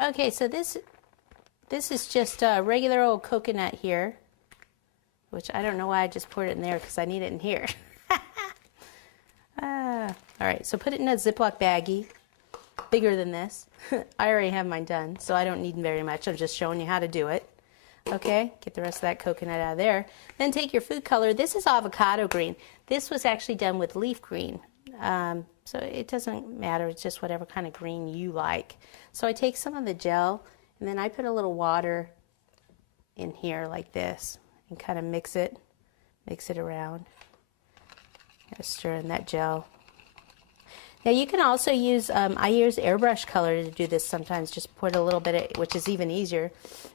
Okay, so this is just a regular old coconut here, which I don't know why I just poured it in there because I need it in here. All right, so put it in a Ziploc baggie, bigger than this. I already have mine done, so I don't need very much. I'm just showing you how to do it. Okay, get the rest of that coconut out of there. Then take your food color. This is avocado green. This was actually done with leaf green. So it doesn't matter, it's just whatever kind of green you like. So I take some of the gel and then I put a little water in here like this and kind of mix it around. Stir in that gel. Now you can also use, I use airbrush color to do this sometimes, just put a little bit, which is even easier,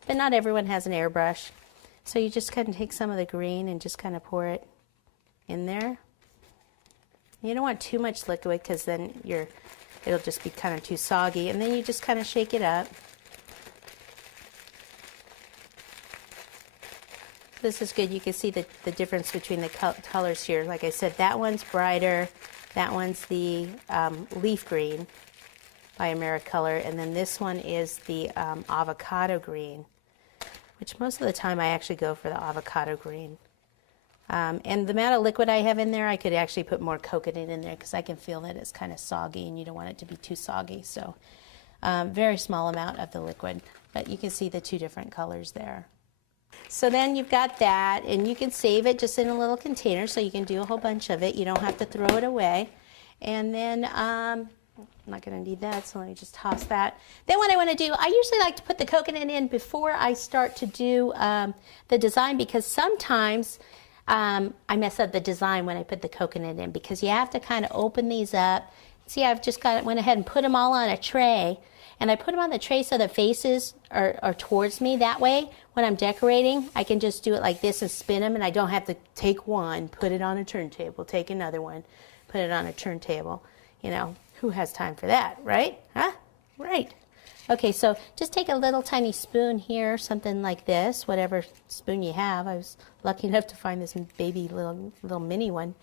but not everyone has an airbrush. So you just kind of take some of the green and just kind of pour it in there. You don't want too much liquid because then it'll just be kind of too soggy, and then you just kind of shake it up. This is good. You can see the difference between the colors here. Like I said, that one's brighter. That one's the leaf green by AmeriColor, and then this one is the avocado green, which most of the time I actually go for the avocado green. And the amount of liquid I have in there, I could actually put more coconut in there because I can feel that it's kind of soggy and you don't want it to be too soggy. So very small amount of the liquid, but you can see the two different colors there. So then you've got that, and you can save it just in a little container so you can do a whole bunch of it. You don't have to throw it away. And then I'm not going to need that, so let me just toss that. Then what I want to do, I usually like to put the coconut in before I start to do the design, because sometimes I mess up the design when I put the coconut in, because you have to kind of open these up. See, I've just went ahead and put them all on a tray, and I put them on the tray so the faces are towards me. That way, when I'm decorating, I can just do it like this and spin them, and I don't have to take one, put it on a turntable, take another one, put it on a turntable. You know, who has time for that, right? Huh? Right. Okay, so just take a little tiny spoon here, something like this, whatever spoon you have. I was lucky enough to find this baby little mini one.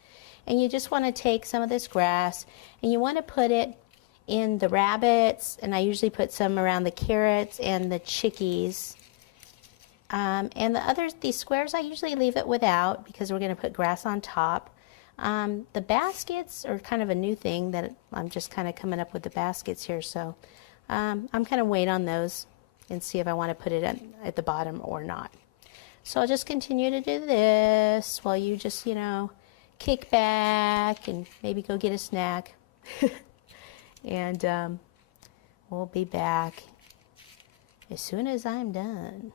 And you just want to take some of this grass, and you want to put it in the rabbits, and I usually put some around the carrots and the chickies. And these squares, I usually leave it without because we're going to put grass on top. The baskets are kind of a new thing that I'm just kind of coming up with the baskets here, so I'm kind of wait on those and see if I want to put it at the bottom or not. So I'll just continue to do this while you just, you know, kick back and maybe go get a snack. And we'll be back as soon as I'm done.